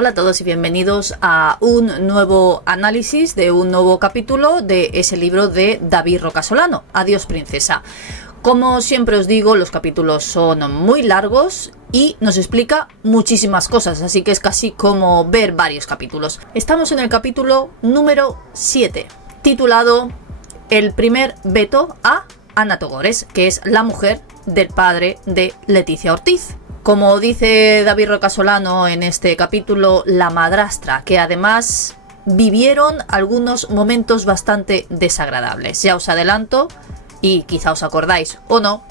Hola a todos y bienvenidos a un nuevo análisis de un nuevo capítulo de ese libro de David Rocasolano, Adiós Princesa. Como siempre os digo, los capítulos son muy largos y nos explica muchísimas cosas, así que es casi como ver varios capítulos. Estamos en el capítulo número 7, titulado El primer veto a Ana Togores, que es la mujer del padre de Leticia Ortiz. Como dice David Rocasolano en este capítulo, la madrastra, que además vivieron algunos momentos bastante desagradables. Ya os adelanto, y quizá os acordáis o no,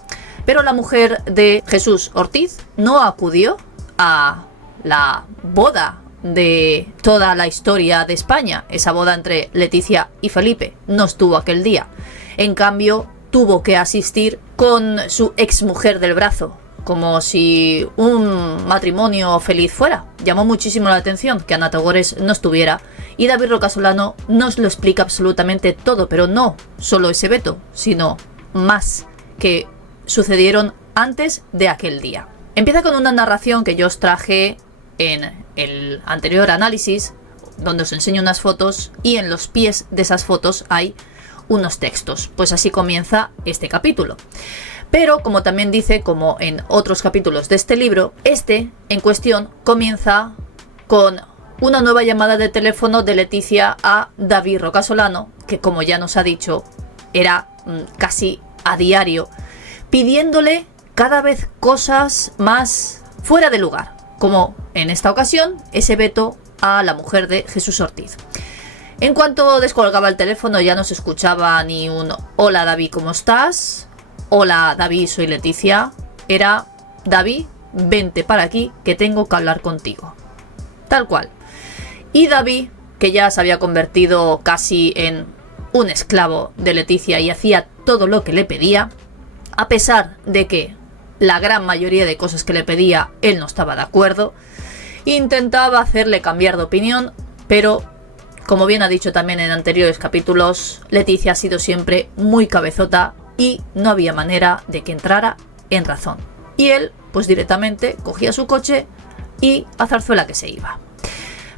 pero la mujer de Jesús Ortiz no acudió a la boda de toda la historia de España, esa boda entre Leticia y Felipe, no estuvo aquel día. En cambio, tuvo que asistir con su exmujer del brazo, como si un matrimonio feliz fuera. Llamó muchísimo la atención que Ana Togores no estuviera, y David Rocasolano nos lo explica absolutamente todo, pero no solo ese veto, sino más que sucedieron antes de aquel día. Empieza con una narración que yo os traje en el anterior análisis, donde os enseño unas fotos y en los pies de esas fotos hay unos textos. Pues así comienza este capítulo. Pero, como también dice, como en otros capítulos de este libro, este en cuestión comienza con una nueva llamada de teléfono de Leticia a David Rocasolano, que como ya nos ha dicho, era casi a diario, pidiéndole cada vez cosas más fuera de lugar, como en esta ocasión ese veto a la mujer de Jesús Ortiz. En cuanto descolgaba el teléfono ya no se escuchaba ni un hola David, ¿cómo estás? Hola David, soy Leticia. Era David, vente para aquí que tengo que hablar contigo. Tal cual. Y David, que ya se había convertido casi en un esclavo de Leticia y hacía todo lo que le pedía, a pesar de que la gran mayoría de cosas que le pedía él no estaba de acuerdo, intentaba hacerle cambiar de opinión, pero como bien ha dicho también en anteriores capítulos, Leticia ha sido siempre muy cabezota y no había manera de que entrara en razón. Y él, pues directamente, cogía su coche y a zarzuela que se iba.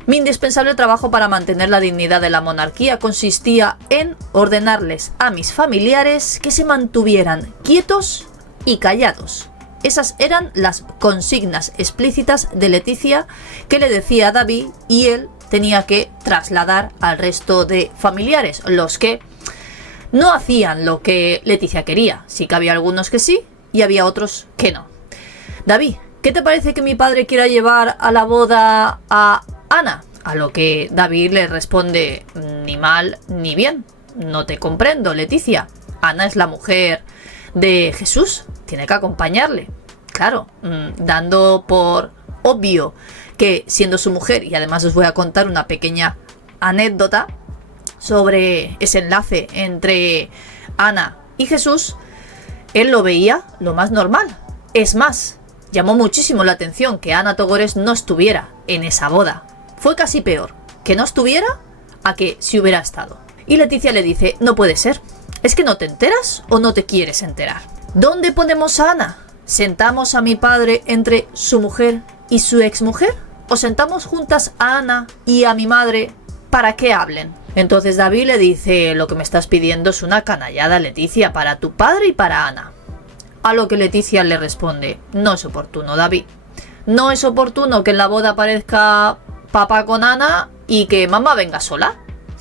Mi indispensable trabajo para mantener la dignidad de la monarquía consistía en ordenarles a mis familiares que se mantuvieran quietos y callados. Esas eran las consignas explícitas de Leticia que le decía a David y él tenía que trasladar al resto de familiares, los que no hacían lo que Leticia quería. Sí que había algunos que sí y había otros que no. David, ¿qué te parece que mi padre quiera llevar a la boda a Ana? A lo que David le responde, ni mal ni bien. No te comprendo, Leticia. Ana es la mujer de Jesús, tiene que acompañarle. Claro, dando por obvio que siendo su mujer, y además os voy a contar una pequeña anécdota sobre ese enlace entre Ana y Jesús, él lo veía lo más normal. Es más, llamó muchísimo la atención que Ana Togores no estuviera en esa boda. Fue casi peor que no estuviera a que si hubiera estado. Y Leticia le dice, no puede ser, ¿es que no te enteras o no te quieres enterar? ¿Dónde ponemos a Ana? ¿Sentamos a mi padre entre su mujer y su exmujer? ¿O sentamos juntas a Ana y a mi madre para que hablen? Entonces David le dice, lo que me estás pidiendo es una canallada, Leticia, para tu padre y para Ana. A lo que Leticia le responde, no es oportuno, David. No es oportuno que en la boda aparezca papá con Ana y que mamá venga sola.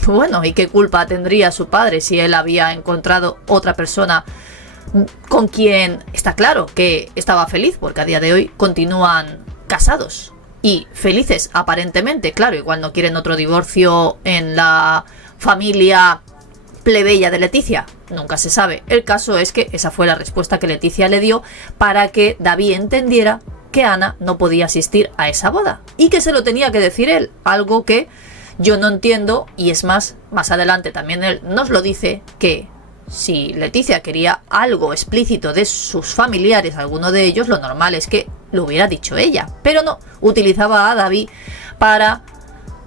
Bueno, ¿y qué culpa tendría su padre si él había encontrado otra persona con quien está claro que estaba feliz? Porque a día de hoy continúan casados y felices aparentemente. Claro, igual no quieren otro divorcio en la familia plebeya de Leticia, nunca se sabe. El caso es que esa fue la respuesta que Leticia le dio para que David entendiera que Ana no podía asistir a esa boda y que se lo tenía que decir él, algo que yo no entiendo. Y es más adelante también él nos lo dice, que si Leticia quería algo explícito de sus familiares, alguno de ellos, lo normal es que lo hubiera dicho ella, pero no, utilizaba a David para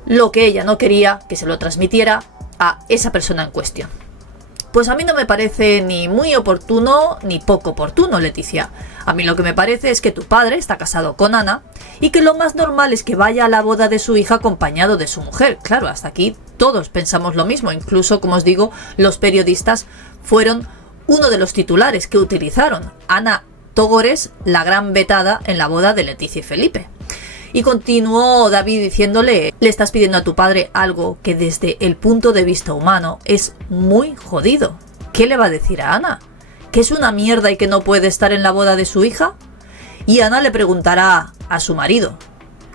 lo que ella no quería que se lo transmitiera a esa persona en cuestión. Pues a mí no me parece ni muy oportuno ni poco oportuno, Leticia. A mí lo que me parece es que tu padre está casado con Ana y que lo más normal es que vaya a la boda de su hija acompañado de su mujer. Claro, hasta aquí todos pensamos lo mismo. Incluso, como os digo, los periodistas fueron uno de los titulares que utilizaron. Ana Togores, la gran vetada en la boda de Leticia y Felipe. Y continuó David diciéndole: le estás pidiendo a tu padre algo que desde el punto de vista humano es muy jodido. ¿Qué le va a decir a Ana? ¿Que es una mierda y que no puede estar en la boda de su hija? Y Ana le preguntará a su marido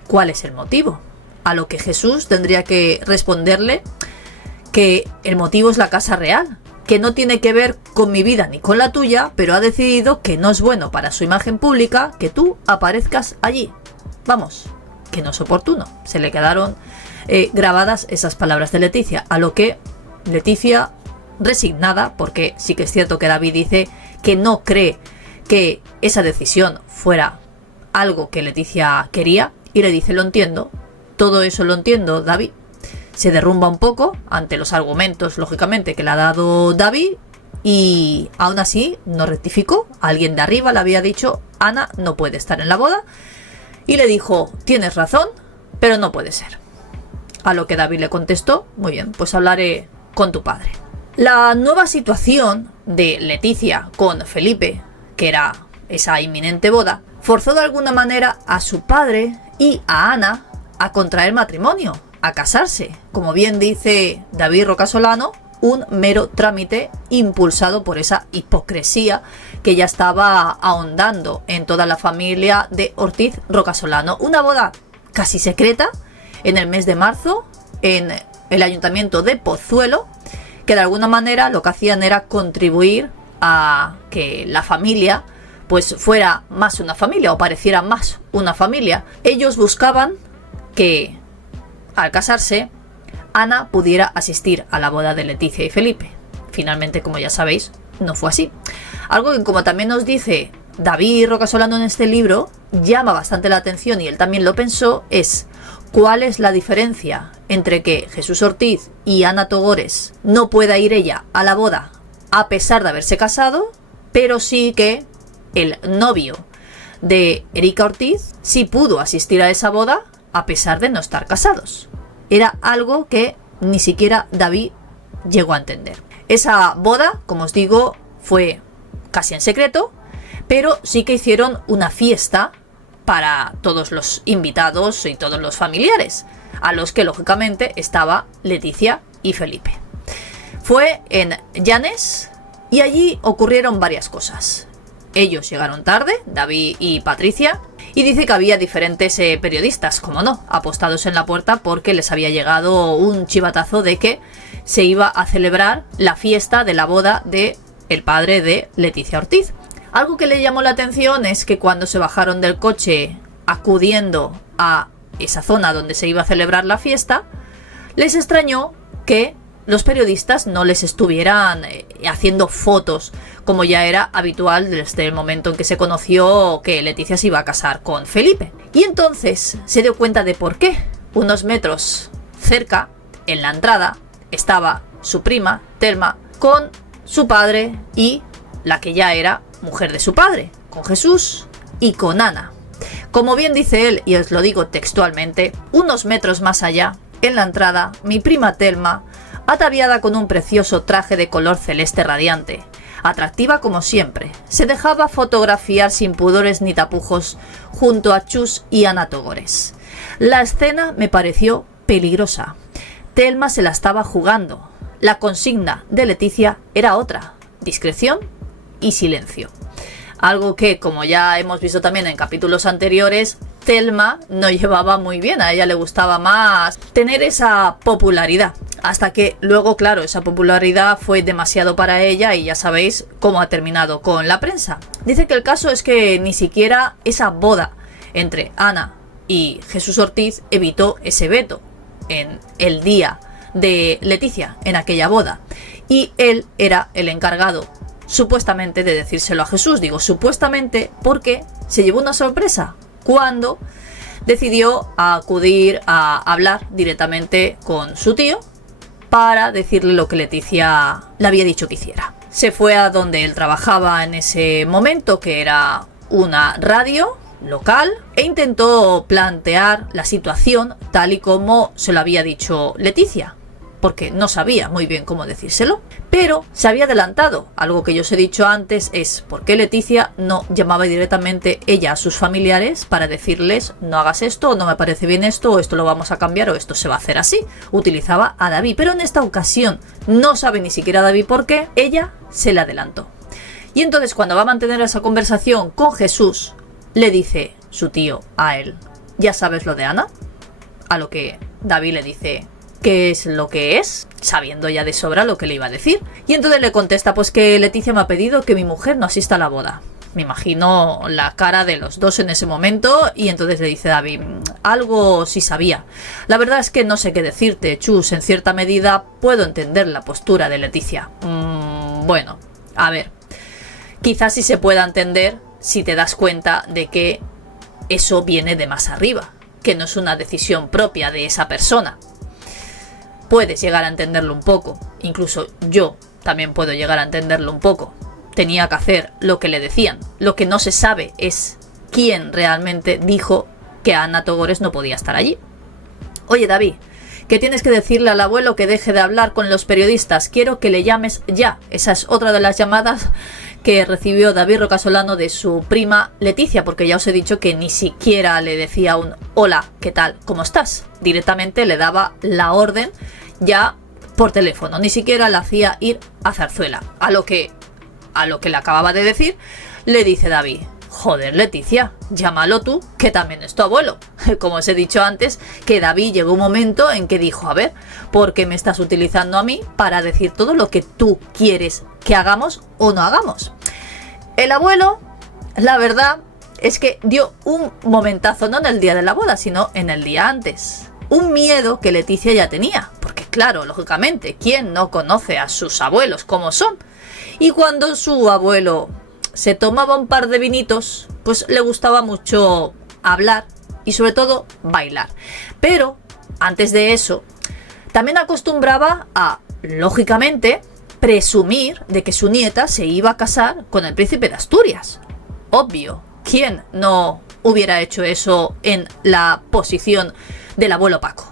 cuál es el motivo. A lo que Jesús tendría que responderle que el motivo es la casa real, que no tiene que ver con mi vida ni con la tuya, pero ha decidido que no es bueno para su imagen pública que tú aparezcas allí. Vamos, que no es oportuno. Se le quedaron grabadas esas palabras de Leticia, a lo que Leticia, resignada, porque sí que es cierto que David dice que no cree que esa decisión fuera algo que Leticia quería, y le dice: lo entiendo, todo eso lo entiendo, David. Se derrumba un poco ante los argumentos, lógicamente, que le ha dado David, y aún así no rectificó. Alguien de arriba le había dicho: Ana no puede estar en la boda. Y le dijo: tienes razón, pero no puede ser. A lo que David le contestó: muy bien, pues hablaré con tu padre. La nueva situación de Leticia con Felipe, que era esa inminente boda, forzó de alguna manera a su padre y a Ana a contraer matrimonio, a casarse. Como bien dice David Rocasolano, un mero trámite impulsado por esa hipocresía que ya estaba ahondando en toda la familia de Ortiz Rocasolano. Una boda casi secreta en el mes de marzo en el ayuntamiento de Pozuelo, que de alguna manera lo que hacían era contribuir a que la familia pues fuera más una familia, o pareciera más una familia. Ellos buscaban que al casarse Ana pudiera asistir a la boda de Leticia y Felipe. Finalmente, como ya sabéis, no fue así. Algo que, como también nos dice David Rocasolano en este libro, llama bastante la atención, y él también lo pensó, es cuál es la diferencia entre que Jesús Ortiz y Ana Togores no pueda ir ella a la boda a pesar de haberse casado, pero sí que el novio de Erika Ortiz sí pudo asistir a esa boda a pesar de no estar casados. Era algo que ni siquiera David llegó a entender. Esa boda, como os digo, fue casi en secreto, pero sí que hicieron una fiesta para todos los invitados y todos los familiares, a los que lógicamente estaba Leticia y Felipe. Fue en Llanes y allí ocurrieron varias cosas. Ellos llegaron tarde, David y Patricia, y dice que había diferentes periodistas, como no, apostados en la puerta porque les había llegado un chivatazo de que se iba a celebrar la fiesta de la boda de el padre de Leticia Ortiz. Algo que le llamó la atención es que cuando se bajaron del coche acudiendo a esa zona donde se iba a celebrar la fiesta, les extrañó que los periodistas no les estuvieran haciendo fotos, como ya era habitual desde el momento en que se conoció que Leticia se iba a casar con Felipe. Y entonces se dio cuenta de por qué. Unos metros cerca, en la entrada, estaba su prima, Telma, con su padre y la que ya era mujer de su padre, con Jesús y con Ana. Como bien dice él, y os lo digo textualmente, unos metros más allá, en la entrada, mi prima Telma, ataviada con un precioso traje de color celeste radiante, atractiva como siempre, se dejaba fotografiar sin pudores ni tapujos junto a Chus y Ana Togores. La escena me pareció peligrosa. Telma se la estaba jugando. La consigna de Leticia era otra: discreción y silencio. Algo que, como ya hemos visto también en capítulos anteriores, Telma no llevaba muy bien. A ella le gustaba más tener esa popularidad. Hasta que luego, claro, esa popularidad fue demasiado para ella y ya sabéis cómo ha terminado con la prensa. Dice que el caso es que ni siquiera esa boda entre Ana y Jesús Ortiz evitó ese veto en el día de Leticia, en aquella boda. Y él era el encargado, supuestamente, de decírselo a Jesús. Digo supuestamente porque se llevó una sorpresa cuando decidió acudir a hablar directamente con su tío para decirle lo que Leticia le había dicho que hiciera. Se fue a donde él trabajaba en ese momento, que era una radio local, e intentó plantear la situación tal y como se lo había dicho Leticia, porque no sabía muy bien cómo decírselo, pero se había adelantado. Algo que yo os he dicho antes es por qué Leticia no llamaba directamente ella a sus familiares para decirles no hagas esto, o no me parece bien esto, o esto lo vamos a cambiar, o esto se va a hacer así. Utilizaba a David, pero en esta ocasión no sabe ni siquiera David por qué, ella se le adelantó. Y entonces cuando va a mantener esa conversación con Jesús, le dice su tío a él, ¿ya sabes lo de Ana? A lo que David le dice, ¿qué es lo que es? Sabiendo ya de sobra lo que le iba a decir. Y entonces le contesta, pues que Leticia me ha pedido que mi mujer no asista a la boda. Me imagino la cara de los dos en ese momento, y entonces le dice David, algo sí sabía. La verdad es que no sé qué decirte, Chus, en cierta medida puedo entender la postura de Leticia. Bueno, a ver, quizás sí se pueda entender si te das cuenta de que eso viene de más arriba, que no es una decisión propia de esa persona. Puedes llegar a entenderlo un poco, incluso yo también puedo llegar a entenderlo un poco. Tenía que hacer lo que le decían. Lo que no se sabe es quién realmente dijo que Ana Togores no podía estar allí. Oye, David, que tienes que decirle al abuelo que deje de hablar con los periodistas. Quiero que le llames ya. Esa es otra de las llamadas que recibió David Rocasolano de su prima Leticia, porque ya os he dicho que ni siquiera le decía un hola, ¿qué tal? ¿Cómo estás? Directamente le daba la orden ya por teléfono, ni siquiera le hacía ir a Zarzuela. A lo que le acababa de decir, le dice David, joder, Leticia, llámalo tú, que también es tu abuelo. Como os he dicho antes, que David llegó un momento en que dijo, a ver, ¿por qué me estás utilizando a mí para decir todo lo que tú quieres que hagamos o no hagamos? El abuelo, la verdad, es que dio un momentazo, no en el día de la boda, sino en el día antes. Un miedo que Leticia ya tenía, porque claro, lógicamente, ¿quién no conoce a sus abuelos como son? Y cuando su abuelo se tomaba un par de vinitos, pues le gustaba mucho hablar y sobre todo bailar. Pero antes de eso, también acostumbraba a, lógicamente, presumir de que su nieta se iba a casar con el príncipe de Asturias. Obvio, ¿quién no hubiera hecho eso en la posición del abuelo Paco?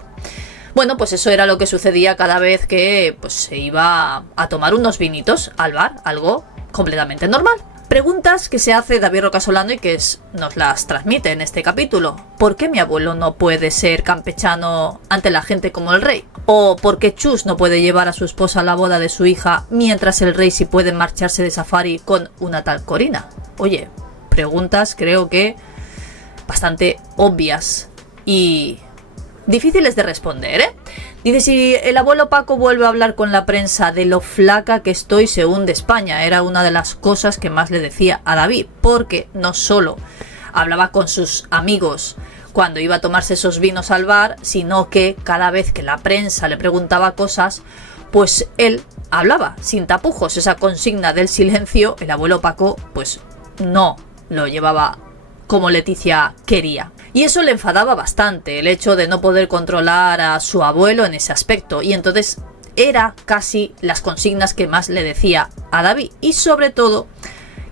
Bueno, pues eso era lo que sucedía cada vez que pues, se iba a tomar unos vinitos al bar, algo completamente normal. Preguntas que se hace David Rocasolano y que nos las transmite en este capítulo. ¿Por qué mi abuelo no puede ser campechano ante la gente como el rey? ¿O por qué Chus no puede llevar a su esposa a la boda de su hija mientras el rey sí puede marcharse de safari con una tal Corina? Oye, preguntas creo que bastante obvias y difíciles de responder, ¿eh? Dice, si el abuelo Paco vuelve a hablar con la prensa de lo flaca que estoy, se hunde España. Era una de las cosas que más le decía a David, porque no solo hablaba con sus amigos cuando iba a tomarse esos vinos al bar, sino que cada vez que la prensa le preguntaba cosas, pues él hablaba sin tapujos. Esa consigna del silencio, el abuelo Paco, pues no lo llevaba como Leticia quería. Y eso le enfadaba bastante, el hecho de no poder controlar a su abuelo en ese aspecto. Y entonces era casi las consignas que más le decía a David. Y sobre todo,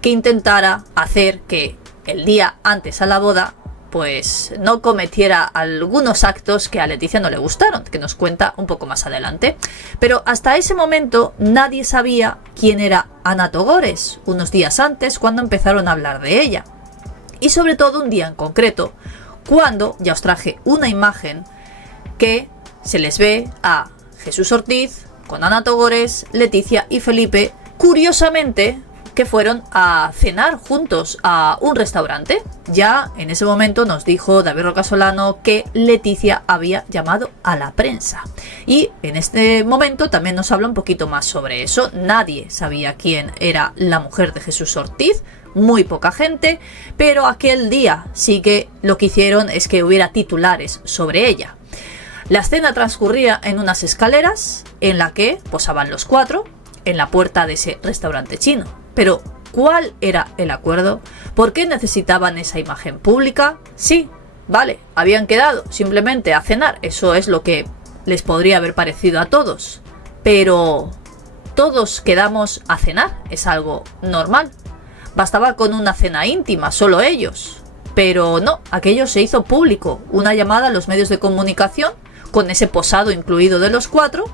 que intentara hacer que el día antes a la boda, pues no cometiera algunos actos que a Leticia no le gustaron, que nos cuenta un poco más adelante. Pero hasta ese momento nadie sabía quién era Ana Togores, unos días antes cuando empezaron a hablar de ella. Y sobre todo un día en concreto, cuando ya os traje una imagen que se les ve a Jesús Ortiz con Ana Togores, Leticia y Felipe, curiosamente, que fueron a cenar juntos a un restaurante. Ya en ese momento nos dijo David Rocasolano que Leticia había llamado a la prensa. Y en este momento también nos habla un poquito más sobre eso. Nadie sabía quién era la mujer de Jesús Ortiz, muy poca gente, pero aquel día sí que lo que hicieron es que hubiera titulares sobre ella. La escena transcurría en unas escaleras en la que posaban los cuatro en la puerta de ese restaurante chino. Pero, ¿cuál era el acuerdo? ¿Por qué necesitaban esa imagen pública? Sí, vale, habían quedado simplemente a cenar. Eso es lo que les podría haber parecido a todos. pero todos quedamos a cenar, es algo normal. Bastaba con una cena íntima, solo ellos. Pero no, aquello se hizo público, una llamada a los medios de comunicación, con ese posado incluido de los 4,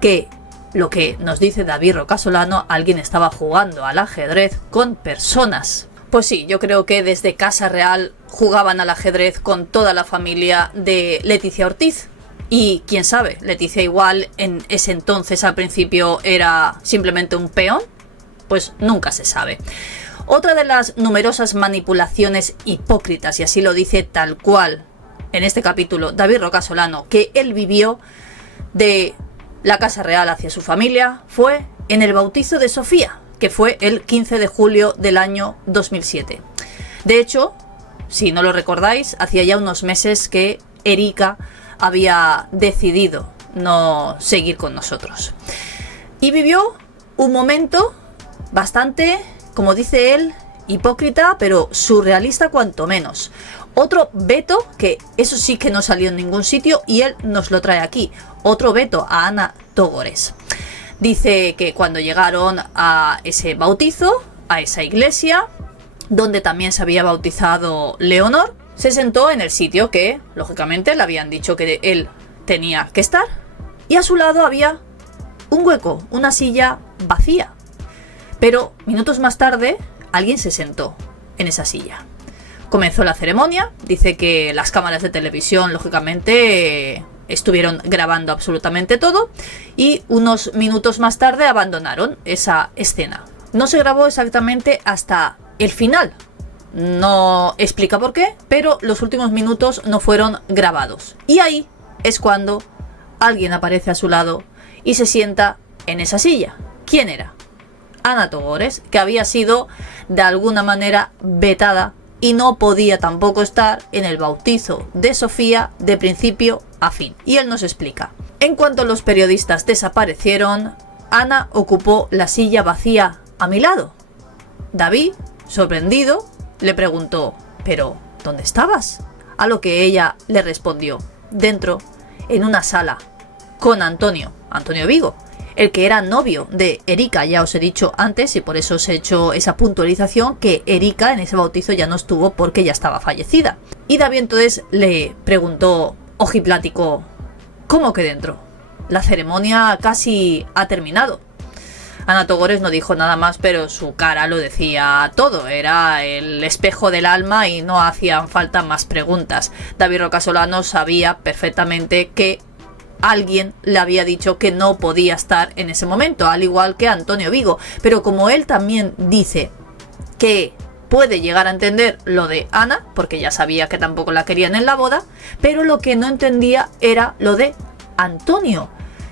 que lo que nos dice David Rocasolano, alguien estaba jugando al ajedrez con personas. Pues sí, yo creo que desde Casa Real jugaban al ajedrez con toda la familia de Leticia Ortiz. Y quién sabe, Leticia igual en ese entonces al principio era simplemente un peón, pues nunca se sabe. Otra de las numerosas manipulaciones hipócritas, y así lo dice tal cual en este capítulo David Rocasolano, que él vivió de la Casa Real hacia su familia, fue en el bautizo de Sofía, que fue el 15 de julio del año 2007. De hecho, si no lo recordáis, hacía ya unos meses que Erika había decidido no seguir con nosotros. Y vivió un momento bastante, como dice él, hipócrita, pero surrealista cuanto menos. Otro veto, que eso sí que no salió en ningún sitio y él nos lo trae aquí. Otro veto a Ana Togores. Dice que cuando llegaron a ese bautizo, a esa iglesia, donde también se había bautizado Leonor, se sentó en el sitio que, lógicamente, le habían dicho que él tenía que estar. Y a su lado había un hueco, una silla vacía. Pero minutos más tarde, alguien se sentó en esa silla. Comenzó la ceremonia. Dice que las cámaras de televisión, lógicamente, estuvieron grabando absolutamente todo. Y unos minutos más tarde abandonaron esa escena. No se grabó exactamente hasta el final. No explica por qué, pero los últimos minutos no fueron grabados. Y ahí es cuando alguien aparece a su lado y se sienta en esa silla. ¿Quién era? Ana Togores, que había sido de alguna manera vetada y no podía tampoco estar en el bautizo de Sofía de principio a fin. Y él nos explica. En cuanto los periodistas desaparecieron, Ana ocupó la silla vacía a mi lado. David, sorprendido, le preguntó, ¿pero dónde estabas? A lo que ella le respondió, dentro, en una sala, con Antonio Vigo, el que era novio de Erika. Ya os he dicho antes, y por eso os he hecho esa puntualización, que Erika en ese bautizo ya no estuvo porque ya estaba fallecida. Y David entonces le preguntó, ojiplático, ¿cómo que dentro? La ceremonia casi ha terminado. Ana Togores no dijo nada más, pero su cara lo decía todo. Era el espejo del alma y no hacían falta más preguntas. David Rocasolano sabía perfectamente que alguien le había dicho que no podía estar en ese momento, al igual que Antonio Vigo. Pero como él también dice que puede llegar a entender lo de Ana, porque ya sabía que tampoco la querían en la boda, pero lo que no entendía era lo de Antonio,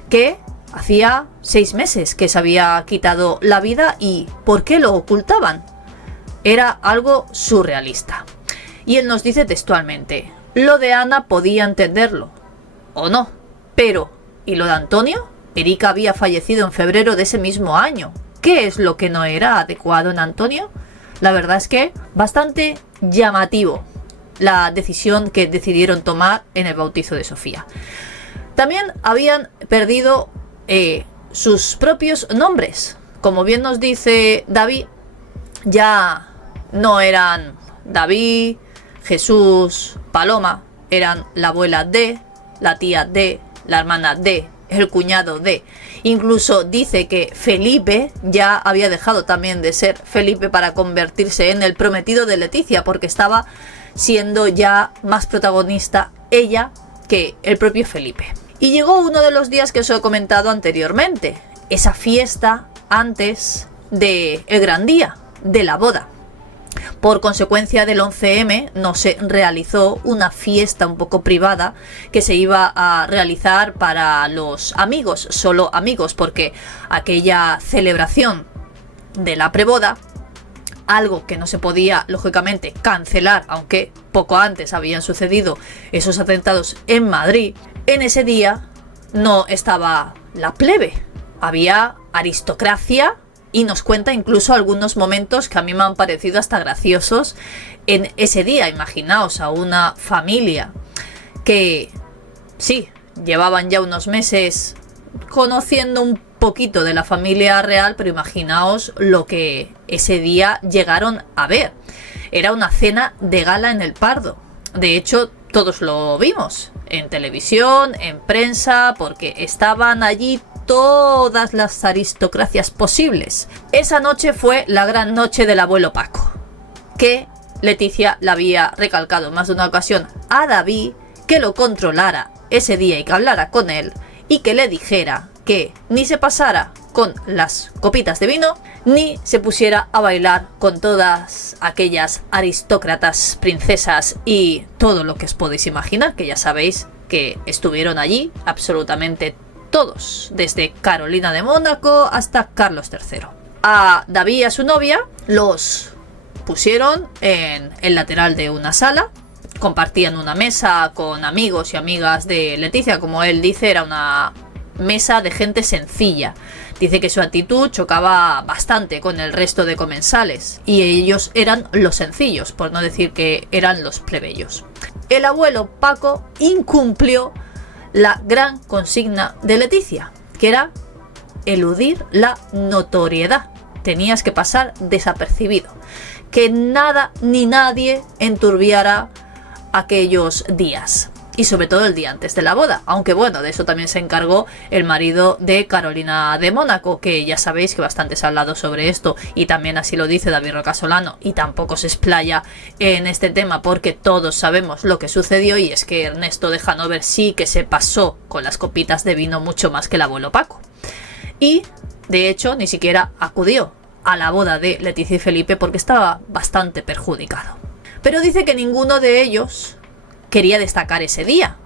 que hacía 6 meses que se había quitado la vida y ¿por qué lo ocultaban? Era algo surrealista. Y él nos dice textualmente, lo de Ana podía entenderlo, o no, pero ¿y lo de Antonio? Erika había fallecido en febrero de ese mismo año. ¿Qué es lo que no era adecuado en Antonio? La verdad es que bastante llamativo la decisión que decidieron tomar en el bautizo de Sofía. También habían perdido sus propios nombres. Como bien nos dice David, ya no eran David, Jesús, Paloma, eran la abuela de, la tía de, la hermana de, el cuñado de. Incluso dice que Felipe ya había dejado también de ser Felipe para convertirse en el prometido de Leticia, porque estaba siendo ya más protagonista ella que el propio Felipe. Y llegó uno de los días que os he comentado anteriormente, esa fiesta antes del gran día, de la boda. Por consecuencia del 11M no se realizó una fiesta un poco privada que se iba a realizar para los amigos, solo amigos, porque aquella celebración de la preboda, algo que no se podía lógicamente cancelar, aunque poco antes habían sucedido esos atentados en Madrid, en ese día no estaba la plebe, había aristocracia. Y nos cuenta incluso algunos momentos que a mí me han parecido hasta graciosos en ese día. Imaginaos a una familia que sí, llevaban ya unos meses conociendo un poquito de la familia real, pero imaginaos lo que ese día llegaron a ver. Era una cena de gala en el Pardo. De hecho, todos lo vimos en televisión, en prensa, porque estaban allí todas las aristocracias posibles. Esa noche fue la gran noche del abuelo Paco, que Leticia le había recalcado en más de una ocasión a David que lo controlara ese día y que hablara con él y que le dijera que ni se pasara con las copitas de vino ni se pusiera a bailar con todas aquellas aristócratas, princesas y todo lo que os podéis imaginar, que ya sabéis que estuvieron allí absolutamente todos, desde Carolina de Mónaco hasta Carlos III. A David y a su novia los pusieron en el lateral de una sala, compartían una mesa con amigos y amigas de Leticia. Como él dice, era una mesa de gente sencilla. Dice que su actitud chocaba bastante con el resto de comensales y ellos eran los sencillos, por no decir que eran los plebeyos. El abuelo Paco incumplió la gran consigna de Leticia, que era eludir la notoriedad. Tenías que pasar desapercibido, que nada ni nadie enturbiara aquellos días, y sobre todo el día antes de la boda, aunque bueno, de eso también se encargó el marido de Carolina de Mónaco, que ya sabéis que bastante se ha hablado sobre esto, y también así lo dice David Rocasolano, y tampoco se explaya en este tema porque todos sabemos lo que sucedió, y es que Ernesto de Hanover sí que se pasó con las copitas de vino mucho más que el abuelo Paco, y de hecho ni siquiera acudió a la boda de Leticia y Felipe porque estaba bastante perjudicado. Pero dice que ninguno de ellos quería destacar ese día,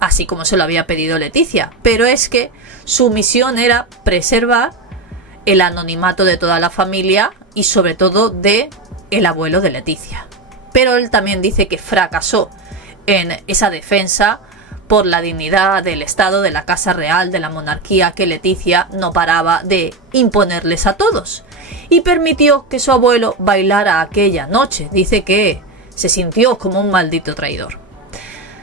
así como se lo había pedido Leticia, pero es que su misión era preservar el anonimato de toda la familia y sobre todo de el abuelo de Leticia. Pero él también dice que fracasó en esa defensa por la dignidad del Estado, de la Casa Real, de la monarquía, que Leticia no paraba de imponerles a todos, y permitió que su abuelo bailara aquella noche. Dice que se sintió como un maldito traidor.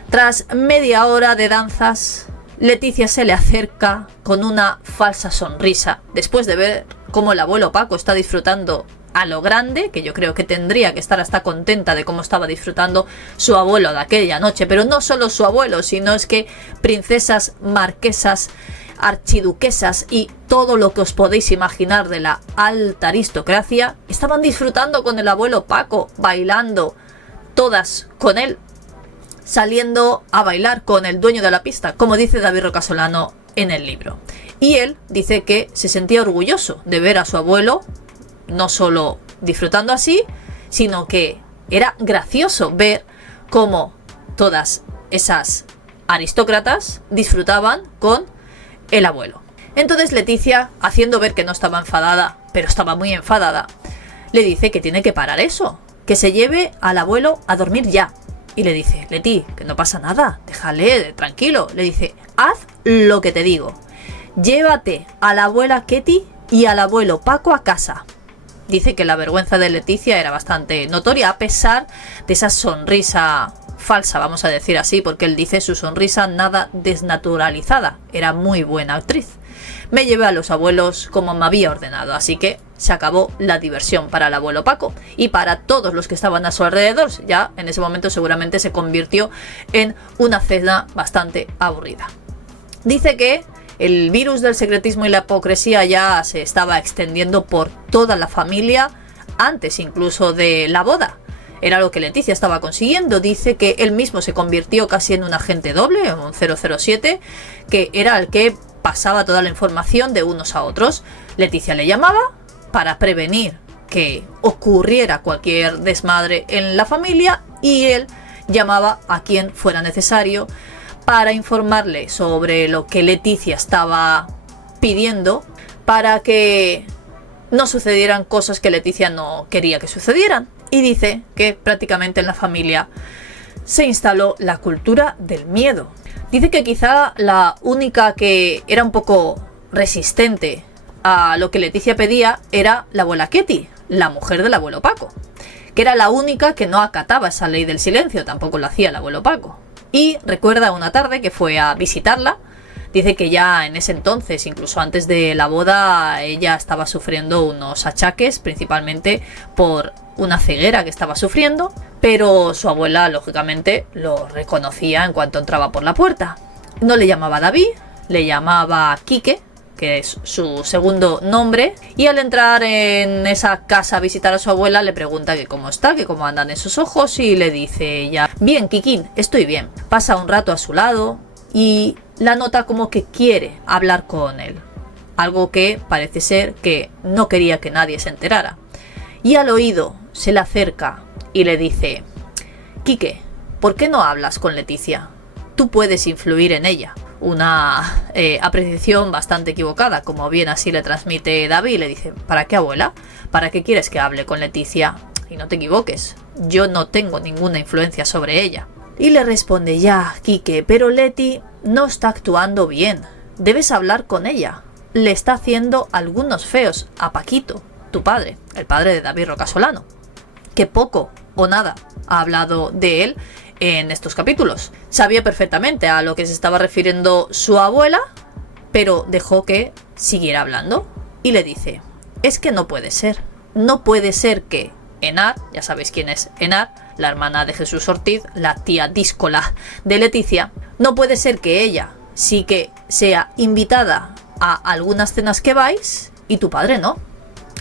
Tras media hora de danzas, Leticia se le acerca con una falsa sonrisa, después de ver cómo el abuelo Paco está disfrutando a lo grande, que yo creo que tendría que estar hasta contenta de cómo estaba disfrutando su abuelo de aquella noche, pero no solo su abuelo, sino es que princesas, marquesas, archiduquesas y todo lo que os podéis imaginar de la alta aristocracia estaban disfrutando con el abuelo Paco, bailando todas con él, saliendo a bailar con el dueño de la pista, como dice David Rocasolano en el libro. Y él dice que se sentía orgulloso de ver a su abuelo no solo disfrutando así, sino que era gracioso ver cómo todas esas aristócratas disfrutaban con el abuelo. Entonces Leticia, haciendo ver que no estaba enfadada, pero estaba muy enfadada, le dice que tiene que parar eso, que se lleve al abuelo a dormir ya. Y le dice: Leti, que no pasa nada, déjale, tranquilo. Le dice: haz lo que te digo, llévate a la abuela Ketty y al abuelo Paco a casa. Dice que la vergüenza de Leticia era bastante notoria, a pesar de esa sonrisa falsa, vamos a decir así, porque él dice su sonrisa nada desnaturalizada, era muy buena actriz. Me llevé a los abuelos como me había ordenado, así que se acabó la diversión para el abuelo Paco y para todos los que estaban a su alrededor. Ya en ese momento seguramente se convirtió en una cena bastante aburrida. Dice que el virus del secretismo y la hipocresía ya se estaba extendiendo por toda la familia antes incluso de la boda. Era lo que Leticia estaba consiguiendo. Dice que él mismo se convirtió casi en un agente doble, un 007, que era el que pasaba toda la información de unos a otros. Leticia le llamaba para prevenir que ocurriera cualquier desmadre en la familia y él llamaba a quien fuera necesario para informarle sobre lo que Leticia estaba pidiendo para que no sucedieran cosas que Leticia no quería que sucedieran. Y dice que prácticamente en la familia se instaló la cultura del miedo. Dice que quizá la única que era un poco resistente a lo que Leticia pedía era la abuela Ketty, la mujer del abuelo Paco, que era la única que no acataba esa ley del silencio, tampoco lo hacía el abuelo Paco. Y recuerda una tarde que fue a visitarla Dice que ya en ese entonces, incluso antes de la boda, ella estaba sufriendo unos achaques, principalmente por una ceguera que estaba sufriendo, pero su abuela, lógicamente, lo reconocía en cuanto entraba por la puerta. No le llamaba David, le llamaba Quique, que es su segundo nombre, y al entrar en esa casa a visitar a su abuela le pregunta que cómo está, que cómo andan esos ojos, y le dice ella: bien, Quiquín, estoy bien. Pasa un rato a su lado y la nota como que quiere hablar con él, algo que parece ser que no quería que nadie se enterara. Y al oído se le acerca y le dice: Quique, ¿por qué no hablas con Leticia? Tú puedes influir en ella. Una apreciación bastante equivocada, como bien así le transmite David. Le dice: ¿para qué, abuela? ¿Para qué quieres que hable con Leticia? Y no te equivoques, yo no tengo ninguna influencia sobre ella. Y le responde: ya, Quique, pero Leti no está actuando bien. Debes hablar con ella. Le está haciendo algunos feos a Paquito, tu padre, el padre de David Rocasolano, que poco o nada ha hablado de él en estos capítulos. Sabía perfectamente a lo que se estaba refiriendo su abuela, pero dejó que siguiera hablando y le dice: es que no puede ser. No puede ser que Enar, ya sabéis quién es Enar, la hermana de Jesús Ortiz, la tía díscola de Leticia, no puede ser que ella sí que sea invitada a algunas cenas que vais y tu padre no.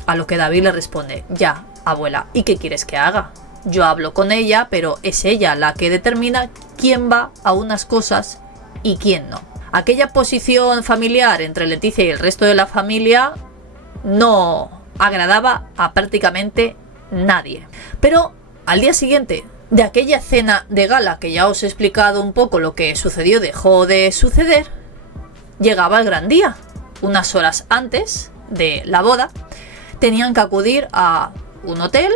A lo que David le responde: ya, abuela, ¿y qué quieres que haga? Yo hablo con ella, pero es ella la que determina quién va a unas cosas y quién no. Aquella posición familiar entre Leticia y el resto de la familia no agradaba a prácticamente nadie. Pero al día siguiente de aquella cena de gala, que ya os he explicado un poco lo que sucedió, dejó de suceder, llegaba el gran día. Unas horas antes de la boda tenían que acudir a un hotel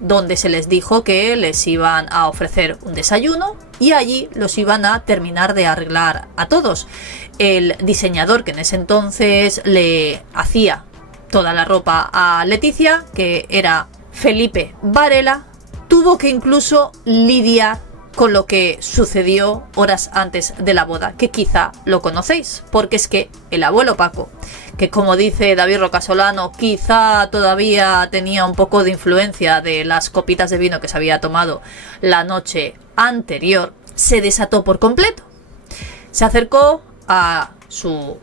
donde se les dijo que les iban a ofrecer un desayuno y allí los iban a terminar de arreglar a todos. El diseñador que en ese entonces le hacía toda la ropa a Leticia, que era Felipe Varela, tuvo que incluso lidiar con lo que sucedió horas antes de la boda, que quizá lo conocéis, porque es que el abuelo Paco, que como dice David Rocasolano, quizá todavía tenía un poco de influencia de las copitas de vino que se había tomado la noche anterior, se desató por completo. Se acercó a su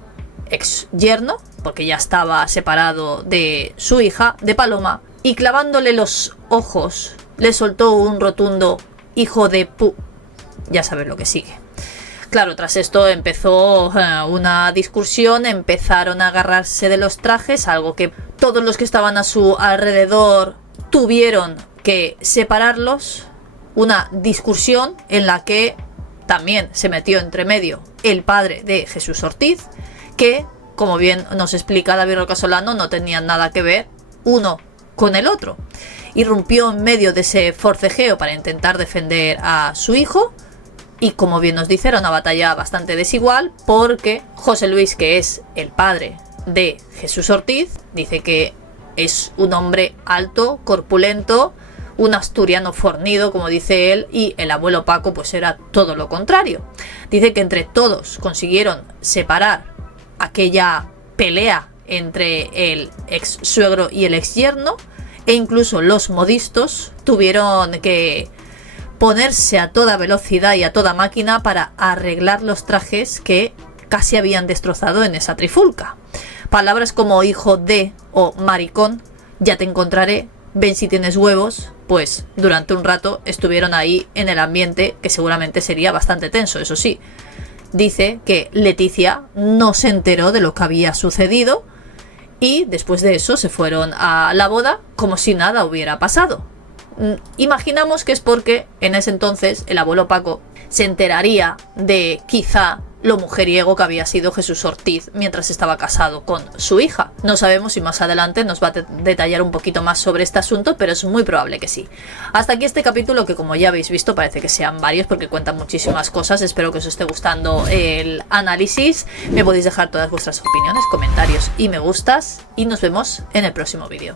ex yerno, porque ya estaba separado de su hija, de Paloma, y clavándole los ojos le soltó un rotundo: hijo de pu... Ya sabes lo que sigue. Claro, tras esto empezó una discusión, empezaron a agarrarse de los trajes, algo que todos los que estaban a su alrededor tuvieron que separarlos. Una discusión en la que también se metió entre medio el padre de Jesús Ortiz, que, como bien nos explica David Rocasolano, no tenían nada que ver uno con el otro. Irrumpió en medio de ese forcejeo para intentar defender a su hijo. Y como bien nos dice, era una batalla bastante desigual, porque José Luis, que es el padre de Jesús Ortiz, dice que es un hombre alto, corpulento, un asturiano fornido, como dice él, y el abuelo Paco pues era todo lo contrario. Dice que entre todos consiguieron separar aquella pelea entre el ex suegro y el ex yerno, e incluso los modistos tuvieron que ponerse a toda velocidad y a toda máquina para arreglar los trajes que casi habían destrozado en esa trifulca. Palabras como hijo de o maricón, ya te encontraré, ven si tienes huevos, pues durante un rato estuvieron ahí en el ambiente, que seguramente sería bastante tenso, eso sí. Dice que Leticia no se enteró de lo que había sucedido y después de eso se fueron a la boda como si nada hubiera pasado. Imaginamos que es porque en ese entonces el abuelo Paco se enteraría de quizá lo mujeriego que había sido Jesús Ortiz mientras estaba casado con su hija. No sabemos si más adelante nos va a detallar un poquito más sobre este asunto, pero es muy probable que sí. Hasta aquí este capítulo, que como ya habéis visto parece que sean varios porque cuentan muchísimas cosas. Espero que os esté gustando el análisis. Me podéis dejar todas vuestras opiniones, comentarios y me gustas y nos vemos en el próximo vídeo.